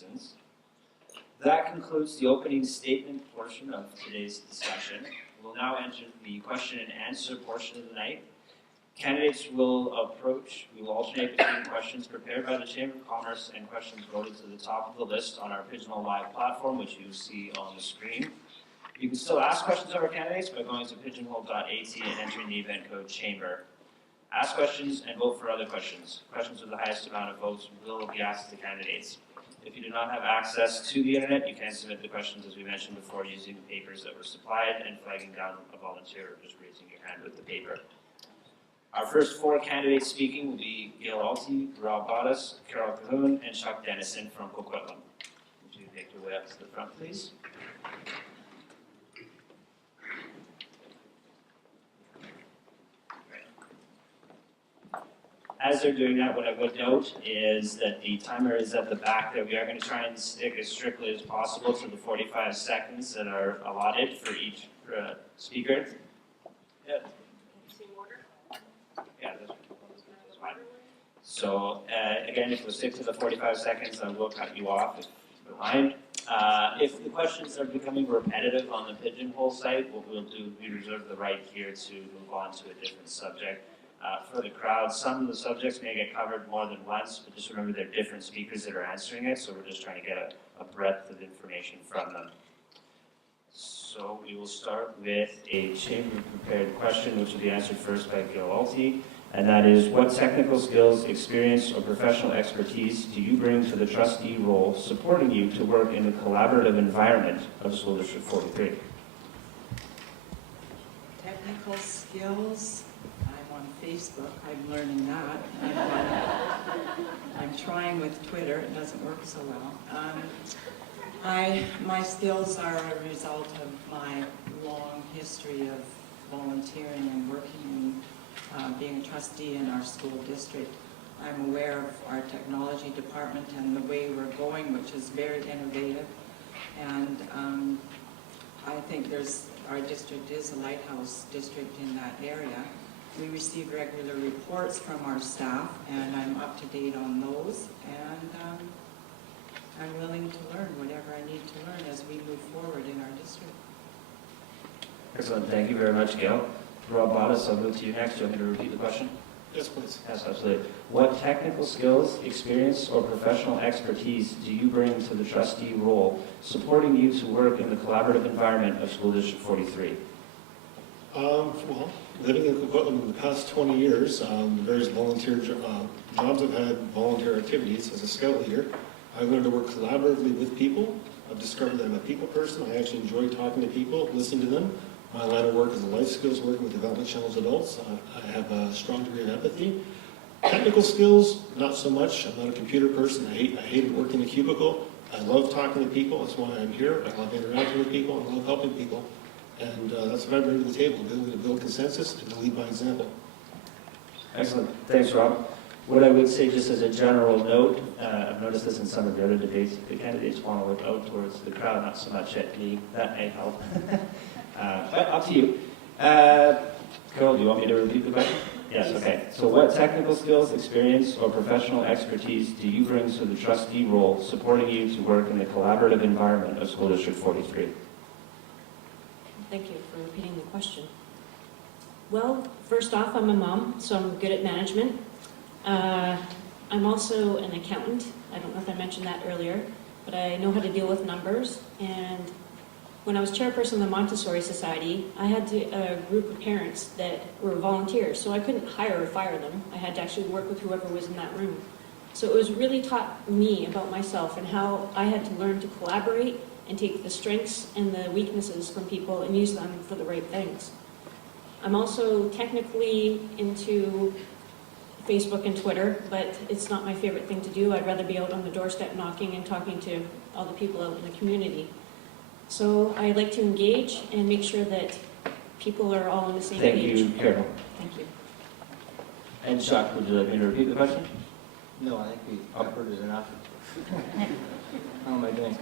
citizens. That concludes the opening statement portion of today's discussion. We'll now enter the question and answer portion of the night. Candidates will we will alternate between questions prepared by the Chamber of Commerce and questions voted to the top of the list on our Pigeonhole Live platform, which you see on the screen. You can still ask questions of our candidates by going to pigeonhole.at and entering the event code chamber. Ask questions and vote for other questions. Questions with the highest amount of votes will be asked to the candidates. If you do not have access to the internet, you can submit the questions, as we mentioned before, using the papers that were supplied and flagging down a volunteer or just raising your hand with the paper. Our first four candidates speaking will be Gail Alty, Rob Bottas, Carol Cahoon, and Chuck Dennison from Coquitlam. Would you make your way up to the front, please? As they're doing that, what I would note is that the timer is at the back there. We are going to try and stick as strictly as possible to the 45 seconds that are allotted for each speaker. Yeah. Yeah, that's fine. So again, if we stick to the 45 seconds, I will cut you off if you're behind. If the questions are becoming repetitive on the Pigeonhole site, what we'll do, we reserve the right here to move on to a different subject. For the crowd, some of the subjects may get covered more than once, but just remember there are different speakers that are answering it, so we're just trying to get a breadth of information from them. So we will start with a chamber-prepared question, which will be answered first by Gail Alty, and that is, what technical skills, experience, or professional expertise do you bring to the trustee role, supporting you to work in the collaborative environment of School District 43? Technical skills. Facebook, I'm learning that. I'm trying with Twitter, it doesn't work so well. My skills are a result of my long history of volunteering and working and being a trustee in our school district. I'm aware of our technology department and the way we're going, which is very innovative. And I think our district is a lighthouse district in that area. We receive regular reports from our staff, and I'm up to date on those, and I'm willing to learn whatever I need to learn as we move forward in our district. Excellent. Thank you very much, Gail. Rob Bottas, I'll move to you next. Do you want me to repeat the question? Yes, please. Yes, absolutely. What technical skills, experience, or professional expertise do you bring to the trustee role, supporting you to work in the collaborative environment of School District 43? Well, living in Coquitlam in the past 20 years, various volunteer jobs I've had, volunteer activities as a scout leader. I've learned to work collaboratively with people. I've discovered that I'm a people person. I actually enjoy talking to people, listening to them. My line of work is life skills, working with development challenged adults. I have a strong degree of empathy. Technical skills, not so much. I'm not a computer person. I hated working in a cubicle. I love talking to people. That's why I'm here. I love interacting with people. I love helping people. And that's what I bring to the table, ability to build consensus and to lead by example. Excellent. Thanks, Rob. What I would say, just as a general note, I've noticed this in some of the other debates, the candidates want to look out towards the crowd, not so much at me. That may help. But up to you. Carol, do you want me to repeat the question? Yes, okay. So what technical skills, experience, or professional expertise do you bring to the trustee role, supporting you to work in the collaborative environment of School District 43? Thank you for repeating the question. Well, first off, I'm a mom, so I'm good at management. I'm also an accountant. I don't know if I mentioned that earlier, but I know how to deal with numbers. And when I was chairperson of the Montessori Society, I had a group of parents that were volunteers, so I couldn't hire or fire them. I had to actually work with whoever was in that room. So it was really taught me about myself and how I had to learn to collaborate and take the strengths and the weaknesses from people and use them for the right things. I'm also technically into Facebook and Twitter, but it's not my favorite thing to do. I'd rather be out on the doorstep knocking and talking to all the people out in the community. So I like to engage and make sure that people are all on the same page. Thank you, Carol. Thank you. And Chuck, would you like me to repeat the question? No, I think we covered it enough. How am I doing?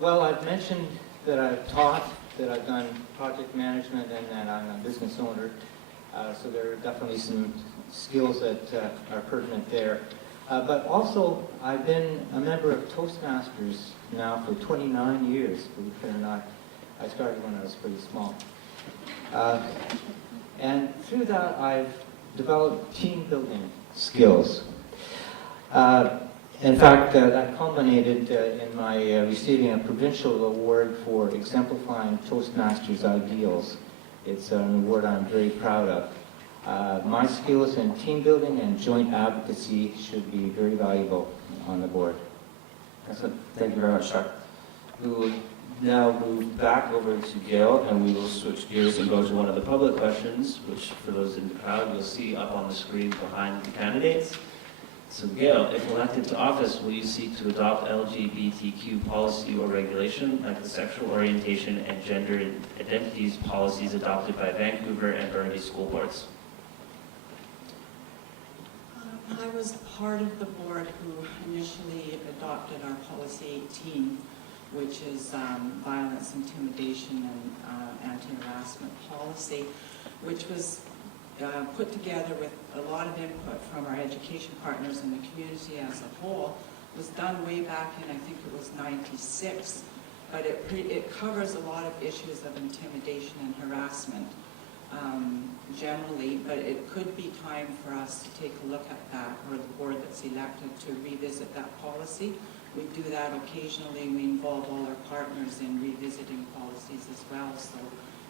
Well, I've mentioned that I've taught, that I've done project management, and that I'm a business owner. So there are definitely some skills that are pertinent there. But also, I've been a member of Toastmasters now for 29 years, believe it or not. I started when I was pretty small. And through that, I've developed team building skills. In fact, that culminated in my receiving a provincial award for exemplifying Toastmasters ideals. It's an award I'm very proud of. My skills in team building and joint advocacy should be very valuable on the board. Excellent. Thank you very much, Chuck. We will now move back over to Gail, and we will switch gears and go to one of the public questions, which for those in the crowd, you'll see up on the screen behind the candidates. So Gail, if elected to office, will you seek to adopt LGBTQ policy or regulation like the sexual orientation and gender identities policies adopted by Vancouver and Burnaby school boards? I was part of the board who initially adopted our policy 18, which is violence, intimidation, and anti-harassment policy, which was put together with a lot of input from our education partners and the community as a whole. It was done way back in, I think it was 96, but it covers a lot of issues of intimidation and harassment generally, but it could be time for us to take a look at that, or the board that's elected to revisit that policy. We do that occasionally. We involve all our partners in revisiting policies as well, so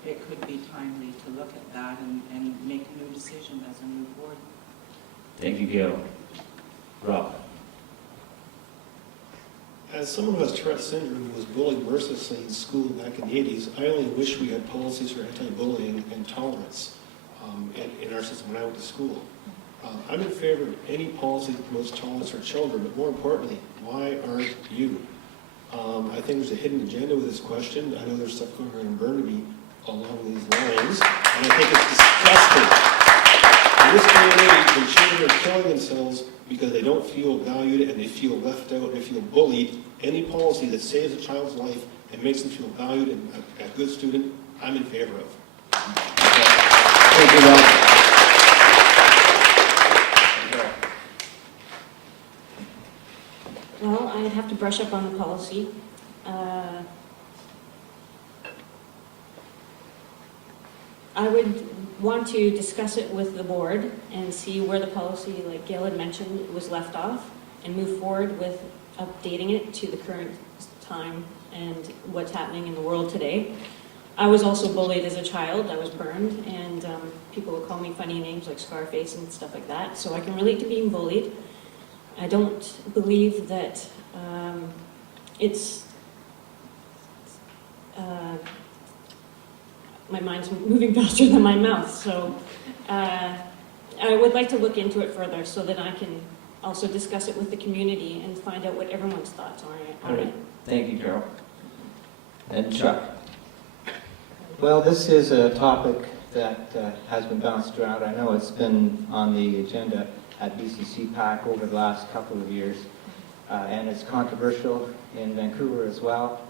it could be timely to look at that and make a new decision as a new board. Thank you, Gail. Rob. As someone who has Tourette's syndrome who was bullied mercilessly in school back in the 80s, I only wish we had policies for anti-bullying and tolerance in our system when I went to school. I'm in favor of any policy that promotes tolerance for children, but more importantly, why aren't you? I think there's a hidden agenda with this question. I know there's stuff going on in Burnaby along these lines, and I think it's disgusting. In this day and age, when children are killing themselves because they don't feel valued and they feel left out and they feel bullied, any policy that saves a child's life and makes them feel valued and a good student, I'm in favor of. Thank you, Rob. Well, I'd have to brush up on the policy. I would want to discuss it with the board and see where the policy, like Gail had mentioned, was left off, and move forward with updating it to the current time and what's happening in the world today. I was also bullied as a child. I was burned, and people would call me funny names like Scarface and stuff like that, so I can relate to being bullied. I don't believe that my mind's moving faster than my mouth, so I would like to look into it further so that I can also discuss it with the community and find out what everyone's thoughts are on it. Thank you, Carol. And Chuck. Well, this is a topic that has been bounced around. I know it's been on the agenda at BCC PAC over the last couple of years, and it's controversial in Vancouver as well.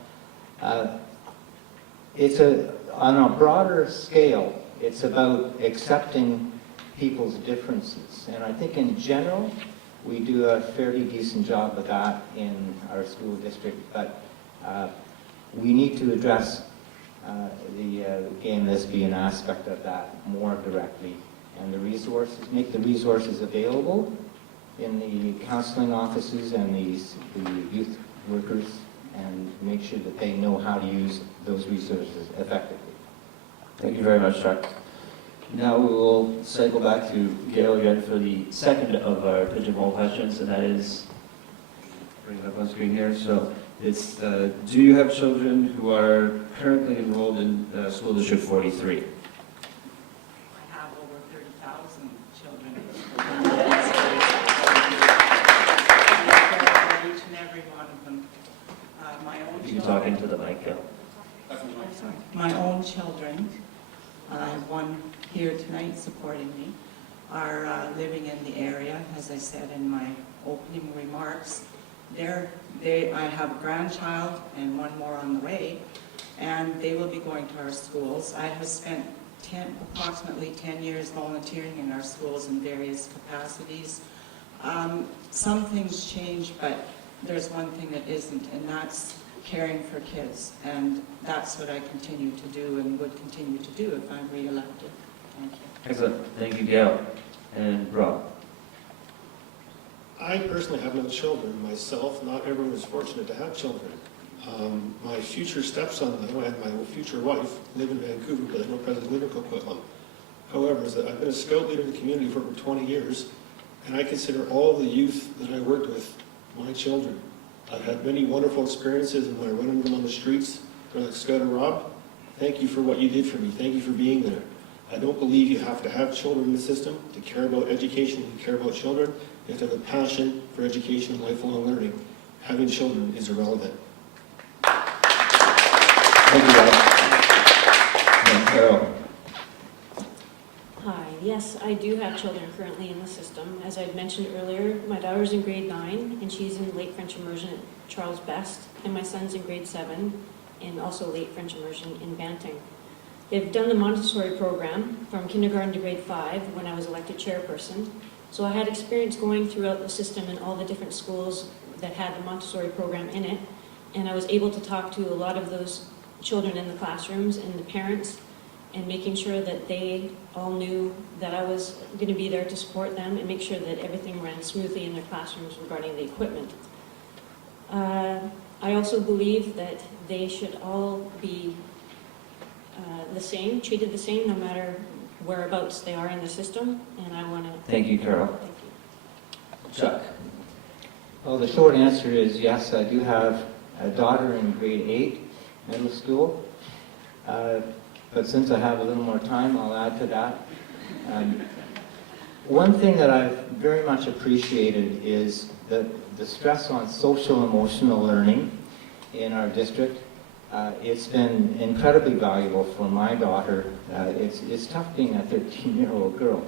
On a broader scale, it's about accepting people's differences, and I think in general we do a fairly decent job of that in our school district, but we need to address the gay and lesbian aspect of that more directly, and the resources, make the resources available in the counseling offices and the youth workers, and make sure that they know how to use those resources effectively. Thank you very much, Chuck. Now we will cycle back to Gail again for the second of our pigeonhole questions, and that is, bring it up on screen here. So it's, do you have children who are currently enrolled in School District 43? I have over 30,000 children. Each and every one of them. My own You can children. talk into the mic, Gail. My own children, I have one here tonight supporting me, are living in the area, as I said in my opening remarks. I have a grandchild and one more on the way, and they will be going to our schools. I have spent approximately 10 years volunteering in our schools in various capacities. Some things change, but there's one thing that isn't, and that's caring for kids. And that's what I continue to do and would continue to do if I'm re-elected. Thank you. Excellent. Thank you, Gail. And Rob? I personally have no children myself. Not everyone is fortunate to have children. My future stepson, though, and my future wife live in Vancouver, but they don't presently live in Coquitlam. However, I've been a scout leader in the community for over 20 years, and I consider all the youth that I worked with my children. I've had many wonderful experiences, and when I run into them on the streets, they're like, Scott and Rob, thank you for what you did for me. Thank you for being there. I don't believe you have to have children in the system to care about education and care about children. You have to have a passion for education and lifelong learning. Having children is irrelevant. Thank you, Rob. And Carol? Hi, yes, I do have children currently in the system. As I mentioned earlier, my daughter's in grade 9, and she's in late French immersion at Charles Best, and my son's in grade 7, and also late French immersion in Banting. They've done the Montessori program from kindergarten to grade 5 when I was elected chairperson. So I had experience going throughout the system in all the different schools that had the Montessori program in it, and I was able to talk to a lot of those children in the classrooms and the parents, and making sure that they all knew that I was going to be there to support them and make sure that everything ran smoothly in their classrooms regarding the equipment. I also believe that they should all be the same, treated the same, no matter whereabouts they are in the system, and I want to... Thank you, Carol. Thank you. Chuck? Well, the short answer is yes, I do have a daughter in grade 8 middle school. But since I have a little more time, I'll add to that. One thing that I've very much appreciated is the stress on social emotional learning in our district. It's been incredibly valuable for my daughter. It's tough being a 13-year-old girl.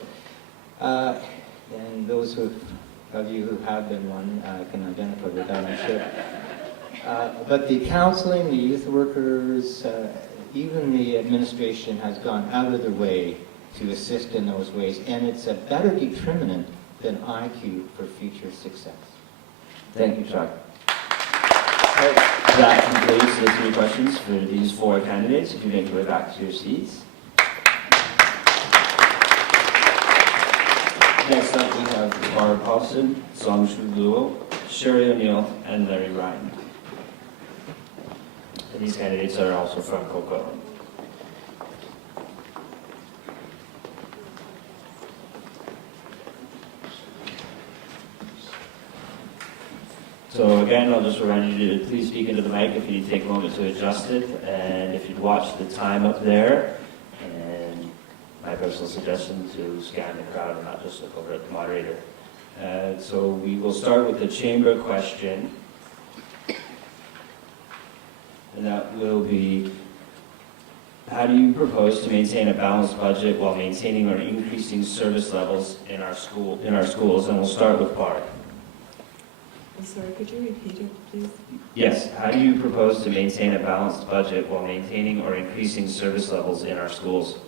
And those of you who have been one can identify with that, I'm sure. But the counseling, the youth workers, even the administration has gone out of their way to assist in those ways, and it's a better determinant than IQ for future success. Thank you, Chuck. That concludes the 3 questions for these 4 candidates. If you make your way back to your seats. Next up, we have Barb Paulson, Songshu Luo, Sherry O'Neill, and Larry Ryan. And these candidates are also from Coquitlam. So again, I'll just remind you to please speak into the mic if you need to take a moment to adjust it, and if you'd watch the time up there, and my personal suggestion to scan the crowd and not just look over at the moderator. So we will start with the chamber question. And that will be, how do you propose to maintain a balanced budget while maintaining or increasing service levels in our schools? And we'll start with Barb. I'm sorry, could you repeat it, please? Yes, how do you propose to maintain a balanced budget while maintaining or increasing service levels in our schools?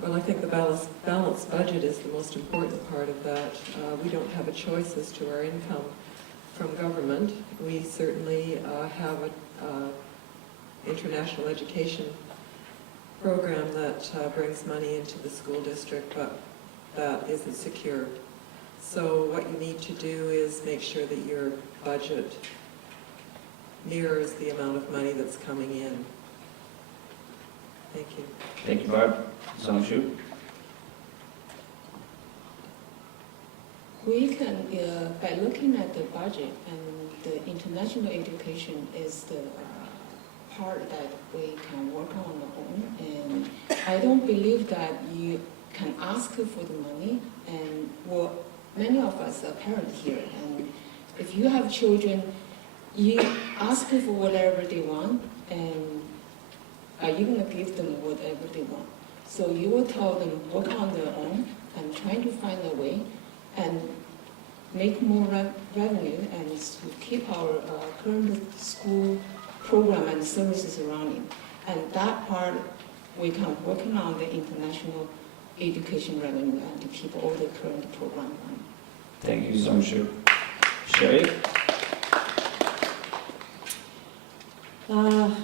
Well, I think the balanced budget is the most important part of that. We don't have a choice as to our income from government. We certainly have an international education program that brings money into the school district, but that isn't secure. So what you need to do is make sure that your budget mirrors the amount of money that's coming in. Thank you. Thank you, Barb. Songshu? We can, by looking at the budget, and the international education is the part that we can work on our own. And I don't believe that you can ask for the money. And many of us are parents here, and if you have children, you ask for whatever they want, and are you going to give them whatever they want? So you will tell them work on their own and try to find a way and make more revenue and to keep our current school program and services running. And that part we can working on the international education revenue and to keep all the current program on. Thank you, Sonshu. Sherry? Well,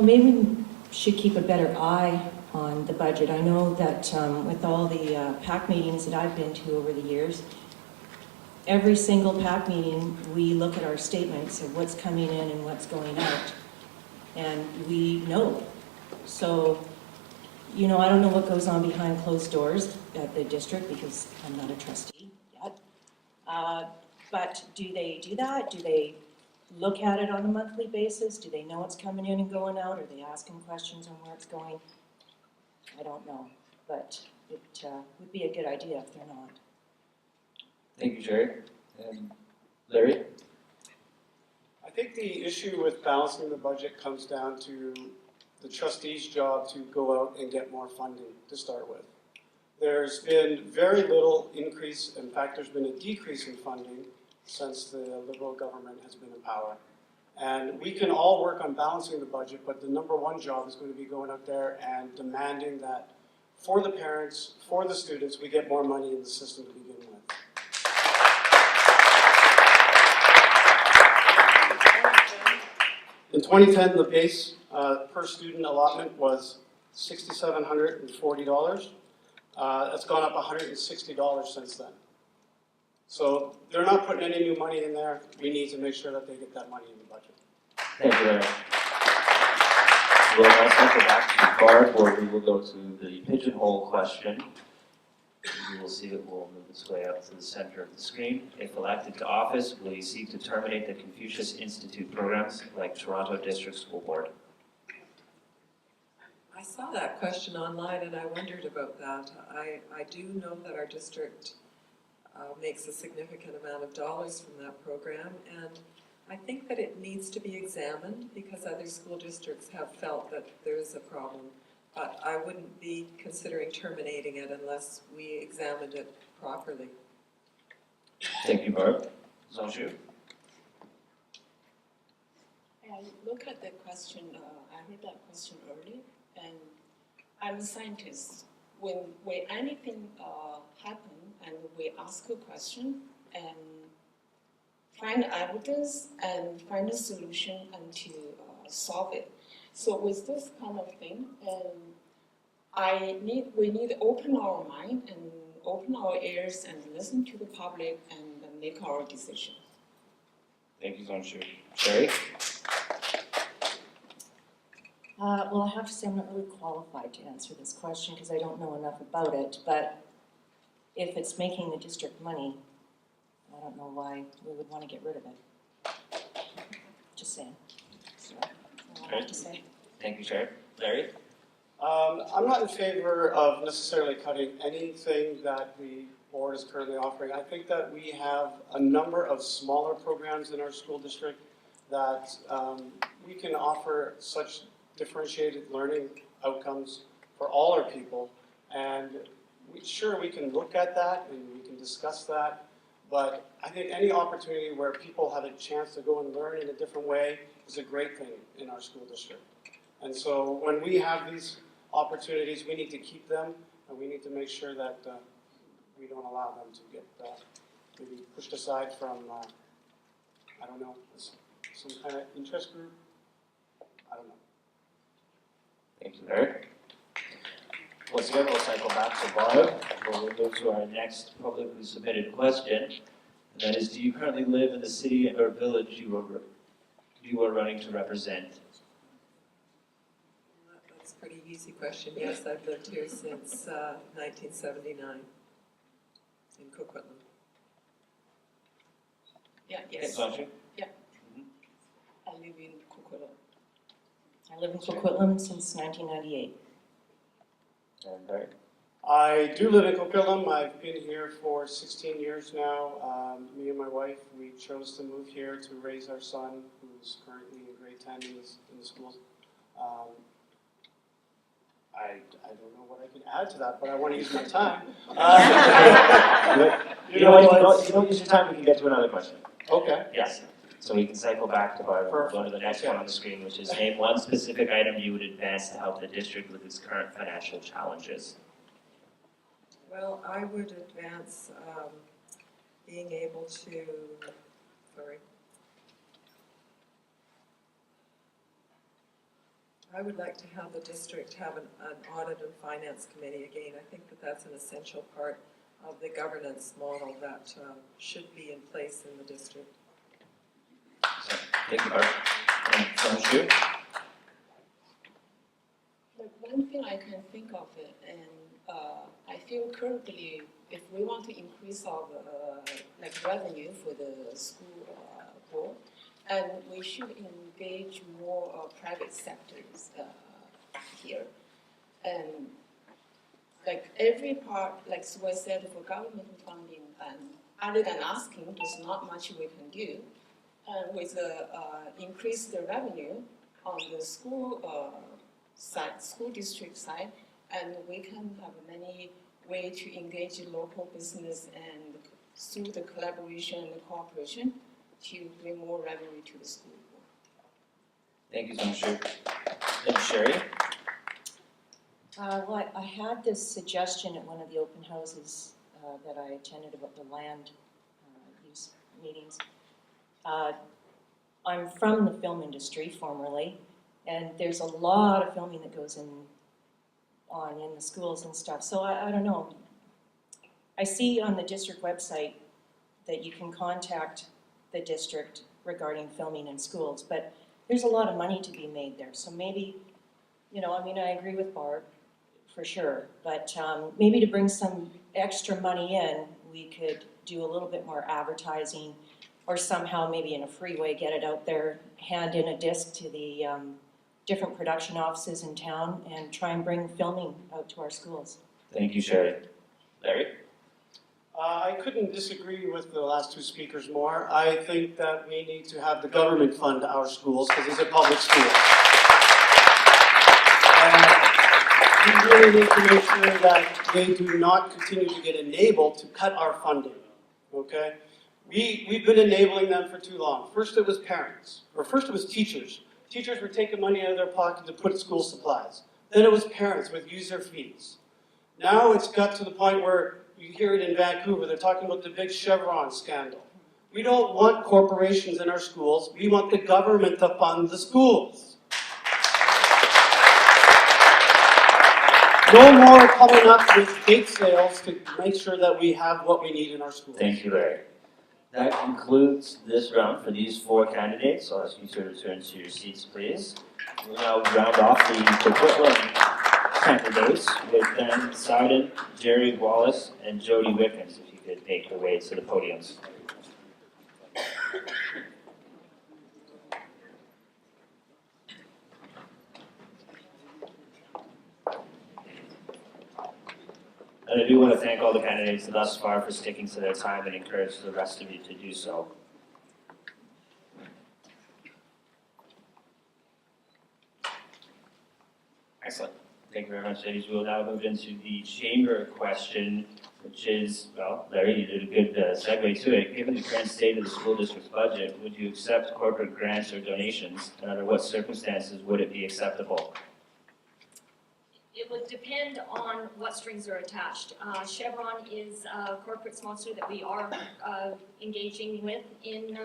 maybe we should keep a better eye on the budget. I know that with all the PAC meetings that I've been to over the years, every single PAC meeting, we look at our statements of what's coming in and what's going out, and we know. So, you know, I don't know what goes on behind closed doors at the district because I'm not a trustee yet. But do they do that? Do they look at it on a monthly basis? Do they know what's coming in and going out? Are they asking questions on where it's going? I don't know, but it would be a good idea if they're not. Thank you, Sherry. And Larry? I think the issue with balancing the budget comes down to the trustees' job to go out and get more funding to start with. There's been very little increase, in fact there's been a decrease in funding since the Liberal government has been in power. And we can all work on balancing the budget, but the number one job is going to be going out there and demanding that for the parents, for the students, we get more money in the system to begin with. In 2010, the base per student allotment was $6,740. It's gone up $160 since then. So they're not putting any new money in there. We need to make sure that they get that money in the budget. Thank you, Larry. We'll now cycle back to Barb, where we will go to the pigeonhole question. You will see it will move its way up to the center of the screen. If elected to office, will you seek to terminate the Confucius Institute programs like Toronto District School Board? I saw that question online and I wondered about that. I do know that our district makes a significant amount of dollars from that program, and I think that it needs to be examined because other school districts have felt that there is a problem. But I wouldn't be considering terminating it unless we examined it properly. Thank you, Barb. Sonshu? I look at the question, I heard that question earlier, and I'm a scientist. When anything happens and we ask a question and find evidence and find a solution and to solve it. So with this kind of thing, we need to open our mind and open our ears and listen to the public and make our decisions. Thank you, Sonshu. Sherry? Well, I have to say I'm not really qualified to answer this question because I don't know enough about it, but if it's making the district money, I don't know why we would want to get rid of it. Just saying. So, that's all I have to say. Thank you, Sherry. Larry? I'm not in favor of necessarily cutting anything that the board is currently offering. I think that we have a number of smaller programs in our school district that we can offer such differentiated learning outcomes for all our people. And sure, we can look at that and we can discuss that, but I think any opportunity where people have a chance to go and learn in a different way is a great thing in our school district. And so when we have these opportunities, we need to keep them, and we need to make sure that we don't allow them to get maybe pushed aside from, I don't know, some kind of interest group. I don't know. Thank you, Larry. Once again, we'll cycle back to Barb, where we'll move to our next publicly submitted question. And that is, do you currently live in the city or village you are running to represent? That's a pretty easy question. Yes, I've lived here since 1979 in Coquitlam. Yeah, yes. Sonshu? I live in Coquitlam. I live in Coquitlam since 1998. And Barry? I do live in Coquitlam. I've been here for 16 years now. Me and my wife, we chose to move here to raise our son, who's currently in grade 10 in the school. I don't know what I can add to that, but I want to use my time. You know what? If you don't use your time, we can get to another question. Okay. Yes. So we can cycle back to Barb. We'll go to the next one on the screen, which is name one specific item you would advance to help the district with its current financial challenges. Well, I would advance being able to, I would like to have the district have an audit and finance committee again. I think that that's an essential part of the governance model that should be in place in the district. Thank you, Barb. And Sue? Like one thing I can think of it, and I feel currently, if we want to increase our like revenue for the school board, and we should engage more private sectors here, and like every part, like Sue said, for government funding, and other than asking, there's not much we can do. And with increase the revenue on the school side, school district side, and we can have many ways to engage local business and through the collaboration and cooperation to bring more revenue to the school. Thank you so much, Sue. And Sherry? Well, I had this suggestion at one of the open houses that I attended about the land use meetings. I'm from the film industry formerly, and there's a lot of filming that goes on in the schools and stuff. So I don't know. I see on the district website that you can contact the district regarding filming in schools, but there's a lot of money to be made there. So maybe, you know, I mean, I agree with Barb for sure, but maybe to bring some extra money in, we could do a little bit more advertising, or somehow maybe in a free way get it out there, hand in a disc to the different production offices in town and try and bring filming out to our schools. Thank you, Sherry. Larry? I couldn't disagree with the last two speakers more. I think that we need to have the government fund our schools because these are public schools. We really need to make sure that they do not continue to get enabled to cut our funding, okay? We've been enabling them for too long. First it was parents, or first it was teachers. Teachers were taking money out of their pocket to put in school supplies. Then it was parents with user fees. Now it's got to the point where you hear it in Vancouver, they're talking about the big Chevron scandal. We don't want corporations in our schools, we want the government to fund the schools. No more coming up with bake sales to make sure that we have what we need in our schools. Thank you, Larry. That concludes this round for these four candidates. I'll ask you to return to your seats, please. We'll now round off the Coquitlam candidates with Ben Sowden, Jerry Wallace, and Jody Wickens, if you could make your way to the podiums. And I do want to thank all the candidates thus far for sticking to their time and encourage the rest of you to do so. Excellent. Thank you very much, ladies. We will now move into the chamber question, which is, well, Larry, you did a good segue to it. Given the current state of the school district's budget, would you accept corporate grants or donations? And under what circumstances would it be acceptable? It would depend on what strings are attached. Chevron is a corporate sponsor that we are engaging with in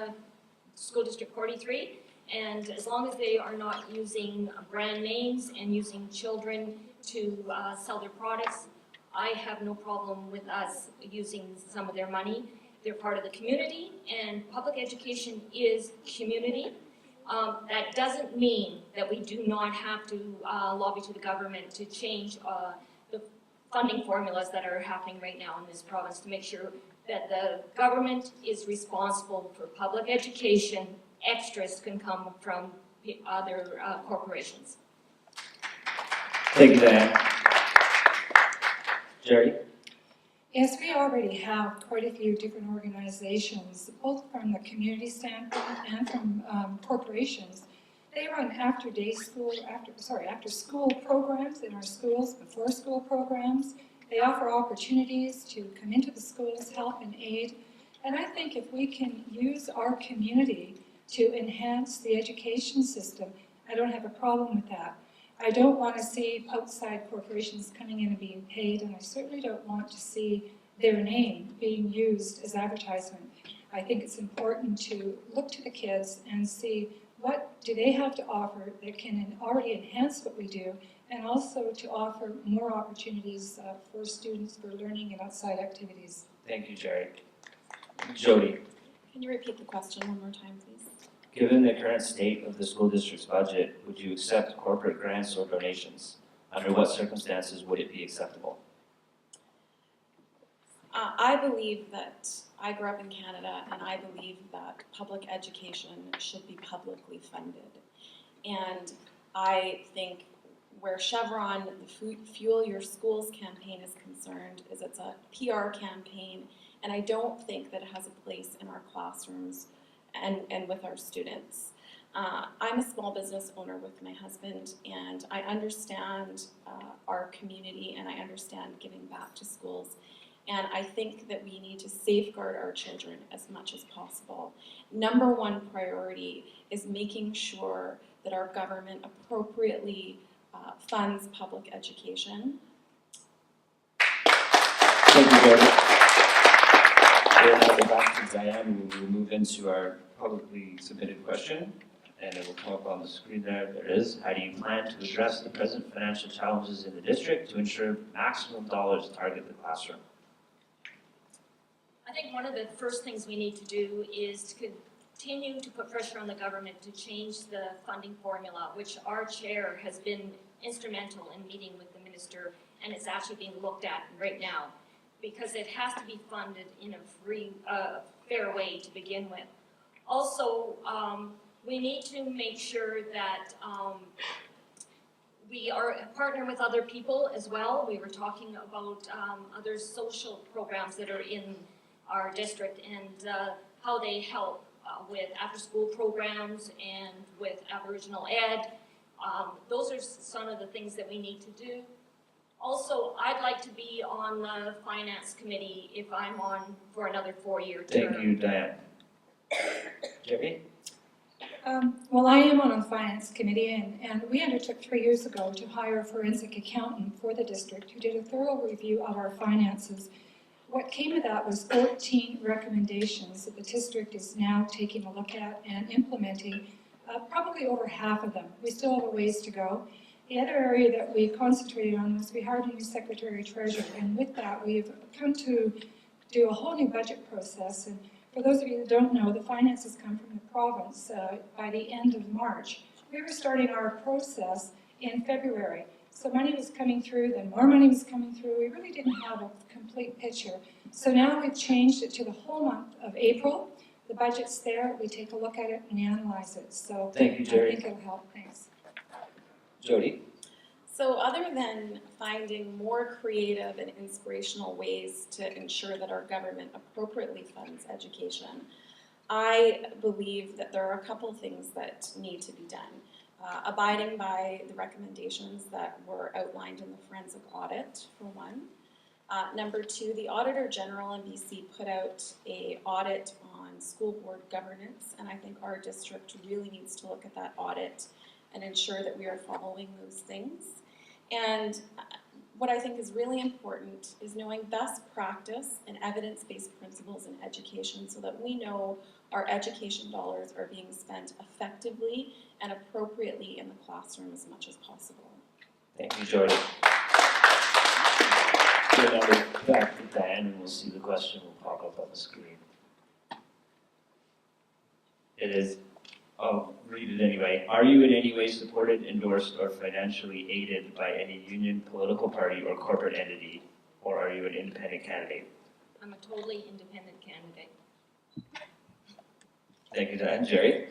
School District 43, and as long as they are not using brand names and using children to sell their products, I have no problem with us using some of their money. They're part of the community, and public education is community. That doesn't mean that we do not have to lobby to the government to change the funding formulas that are happening right now in this province to make sure that the government is responsible for public education. Extras can come from other corporations. Thank you, Diane. Jerry? Yes, we already have quite a few different organizations, both from the community standpoint and from corporations. They run after school programs in our schools, before school programs. They offer opportunities to come into the schools, help and aid. And I think if we can use our community to enhance the education system, I don't have a problem with that. I don't want to see outside corporations coming in and being paid, and I certainly don't want to see their name being used as advertisement. I think it's important to look to the kids and see what do they have to offer that can already enhance what we do, and also to offer more opportunities for students for learning and outside activities. Thank you, Jerry. Jody, Can you repeat the question one more time, please? given the current state of the school district's budget, would you accept corporate grants or donations? Under what circumstances would it be acceptable? I believe that I grew up in Canada, and I believe that public education should be publicly funded. And I think where Chevron, the Fuel Your Schools campaign is concerned, is it's a PR campaign, and I don't think that it has a place in our classrooms and with our students. I'm a small business owner with my husband, and I understand our community, and I understand giving back to schools. And I think that we need to safeguard our children as much as possible. Number one priority is making sure that our government appropriately funds public education. Thank you, Jody. We'll now go back to Diane. We will move into our publicly submitted question, and it will come up on the screen there. There it is. How do you plan to address the present financial challenges in the district to ensure maximum dollars target the classroom? I think one of the first things we need to do is to continue to put pressure on the government to change the funding formula, which our chair has been instrumental in meeting with the minister, and it's actually being looked at right now, because it has to be funded in a fair way to begin with. Also, we need to make sure that we are a partner with other people as well. We were talking about other social programs that are in our district and how they help with after-school programs and with Aboriginal ed. Those are some of the things that we need to do. Also, I'd like to be on the finance committee if I'm on for another 4-year term. Thank you, Diane. Jerry? Well, I am on the finance committee, and we undertook 3 years ago to hire a forensic accountant for the district who did a thorough review of our finances. What came of that was 14 recommendations that the district is now taking a look at and implementing, probably over half of them. We still have a ways to go. The other area that we concentrated on was we hired a new secretary-treasurer, and with that we've come to do a whole new budget process. And for those of you that don't know, the finances come from the province by the end of March. We were starting our process in February. So money was coming through, then more money was coming through. We really didn't have a complete picture. So now we've changed it to the whole month of April. The budget's there, we take a look at it and we analyze it. So Thank you, Jerry. I think it'll help. Thanks. Jody? So other than finding more creative and inspirational ways to ensure that our government appropriately funds education, I believe that there are a couple things that need to be done. Abiding by the recommendations that were outlined in the forensic audit, for one. Number two, the Auditor General in BC put out an audit on school board governance, and I think our district really needs to look at that audit and ensure that we are following those things. And what I think is really important is knowing best practice and evidence-based principles in education so that we know our education dollars are being spent effectively and appropriately in the classroom as much as possible. Thank you, Jody. We'll now go back to Diane, and we'll see the question will pop up on the screen. It is, I'll read it anyway. Are you in any way supported, endorsed, or financially aided by any union, political party, or corporate entity, or are you an independent candidate? I'm a totally independent candidate. Thank you, Diane. Jerry?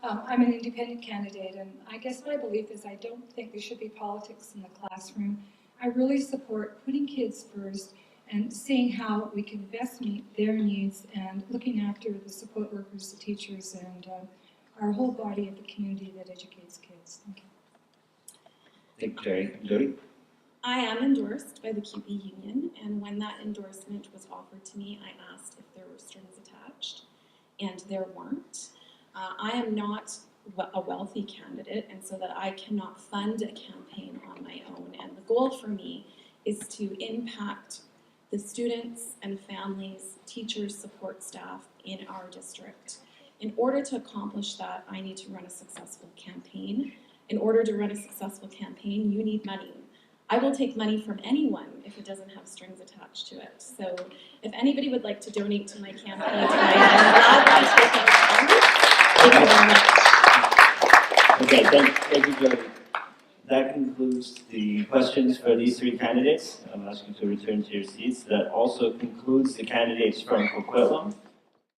I'm an independent candidate, and I guess my belief is I don't think there should be politics in the classroom. I really support putting kids first and seeing how we can best meet their needs and looking after the support workers, the teachers, and our whole body of the community that educates kids. Thank you. Thank you, Jerry. Jody? I am endorsed by the QP Union, and when that endorsement was offered to me, I asked if there were strings attached, and there weren't. I am not a wealthy candidate and so that I cannot fund a campaign on my own. And the goal for me is to impact the students and families, teachers, support staff in our district. In order to accomplish that, I need to run a successful campaign. In order to run a successful campaign, you need money. I will take money from anyone if it doesn't have strings attached to it. So if anybody would like to donate to my campaign tonight, I'm glad to take it on. Thank you very much. Okay, thank you, Jody. That concludes the questions for these three candidates. I'm asking to return to your seats. That also concludes the candidates from Coquitlam.